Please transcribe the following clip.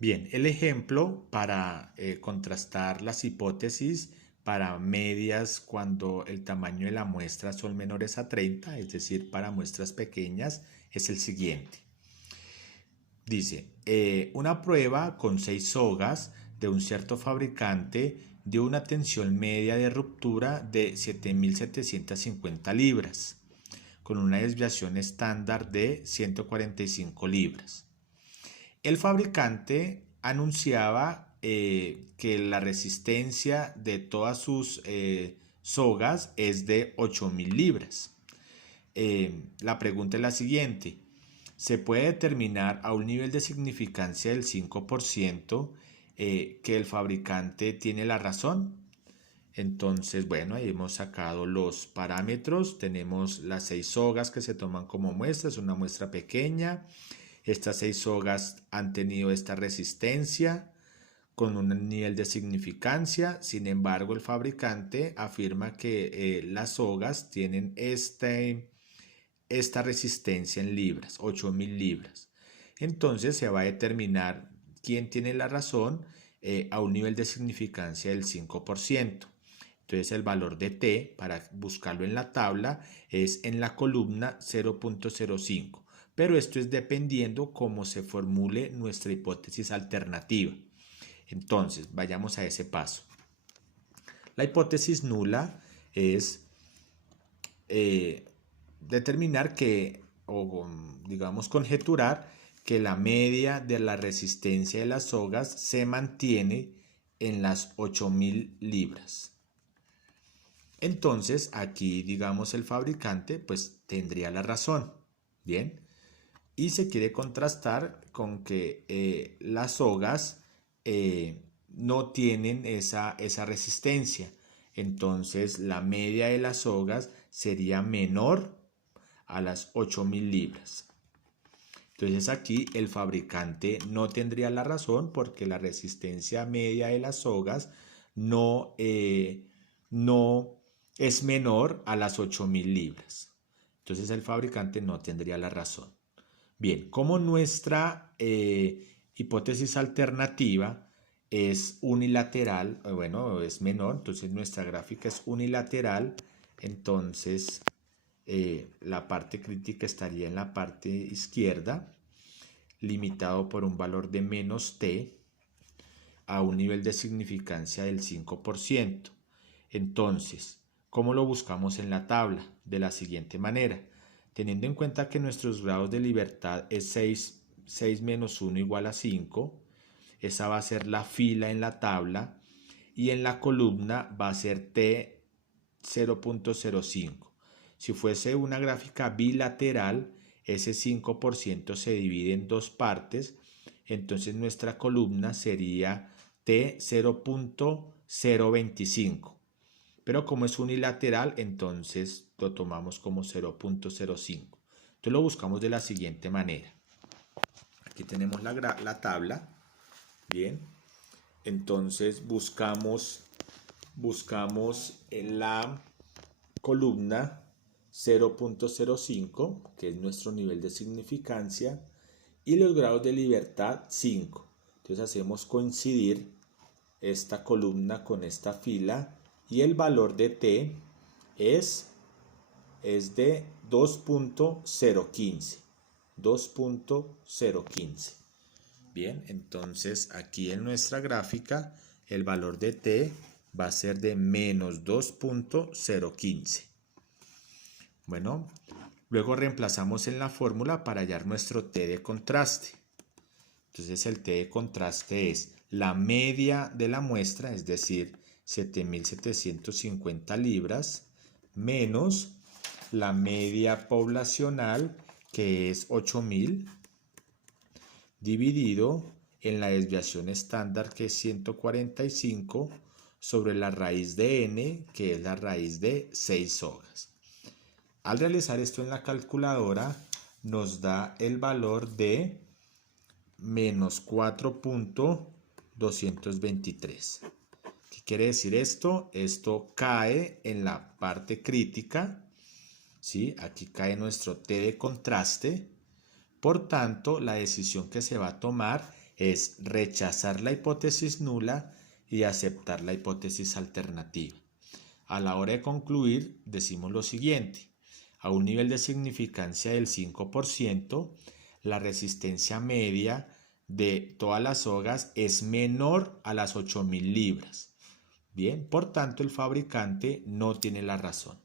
Bien, el ejemplo para contrastar las hipótesis para medias cuando el tamaño de la muestra son menores a 30, es decir, para muestras pequeñas, es el siguiente. Dice, una prueba con 6 sogas de un cierto fabricante dio una tensión media de ruptura de 7.750 libras, con una desviación estándar de 145 libras. El fabricante anunciaba que la resistencia de todas sus sogas es de 8.000 libras. La pregunta es la siguiente. ¿Se puede determinar a un nivel de significancia del 5% que el fabricante tiene la razón? Entonces, bueno, ahí hemos sacado los parámetros. Tenemos las 6 sogas que se toman como muestra. Es una muestra pequeña. Estas 6 sogas han tenido esta resistencia con un nivel de significancia. Sin embargo, el fabricante afirma que las sogas tienen esta resistencia en libras, 8.000 libras. Entonces se va a determinar quién tiene la razón a un nivel de significancia del 5%. Entonces el valor de t, para buscarlo en la tabla, es en la columna 0.05. Pero esto es dependiendo cómo se formule nuestra hipótesis alternativa. Entonces, vayamos a ese paso. La hipótesis nula es determinar que, o digamos conjeturar, que la media de la resistencia de las sogas se mantiene en las 8.000 libras. Entonces, aquí, digamos, el fabricante pues tendría la razón. Bien. Y se quiere contrastar con que las sogas no tienen esa resistencia. Entonces, la media de las sogas sería menor a las 8.000 libras. Entonces aquí el fabricante no tendría la razón porque la resistencia media de las sogas no es menor a las 8.000 libras. Entonces el fabricante no tendría la razón. Bien, como nuestra hipótesis alternativa es unilateral, bueno, es menor, entonces nuestra gráfica es unilateral, entonces la parte crítica estaría en la parte izquierda, limitado por un valor de menos t a un nivel de significancia del 5%. Entonces, ¿cómo lo buscamos en la tabla? De la siguiente manera. Teniendo en cuenta que nuestros grados de libertad es 6 menos 1 igual a 5, esa va a ser la fila en la tabla y en la columna va a ser t 0.05. Si fuese una gráfica bilateral, ese 5% se divide en dos partes, entonces nuestra columna sería t 0.025. Pero como es unilateral, entonces lo tomamos como 0.05. Entonces lo buscamos de la siguiente manera. Aquí tenemos la tabla. Bien. Entonces buscamos en la columna 0.05, que es nuestro nivel de significancia, y los grados de libertad 5. Entonces hacemos coincidir esta columna con esta fila y el valor de t es de 2.015. 2.015. Bien, entonces aquí en nuestra gráfica el valor de t va a ser de menos 2.015. Bueno, luego reemplazamos en la fórmula para hallar nuestro t de contraste. Entonces el t de contraste es la media de la muestra, es decir, 7.750 libras, menos la media poblacional, que es 8.000, dividido en la desviación estándar, que es 145, sobre la raíz de n, que es la raíz de 6 sogas. Al realizar esto en la calculadora, nos da el valor de menos 4.223. ¿Qué quiere decir esto? Esto cae en la parte crítica, ¿sí? Aquí cae nuestro t de contraste. Por tanto, la decisión que se va a tomar es rechazar la hipótesis nula y aceptar la hipótesis alternativa. A la hora de concluir, decimos lo siguiente: a un nivel de significancia del 5%, la resistencia media de todas las sogas es menor a las 8.000 libras. Bien, por tanto, el fabricante no tiene la razón.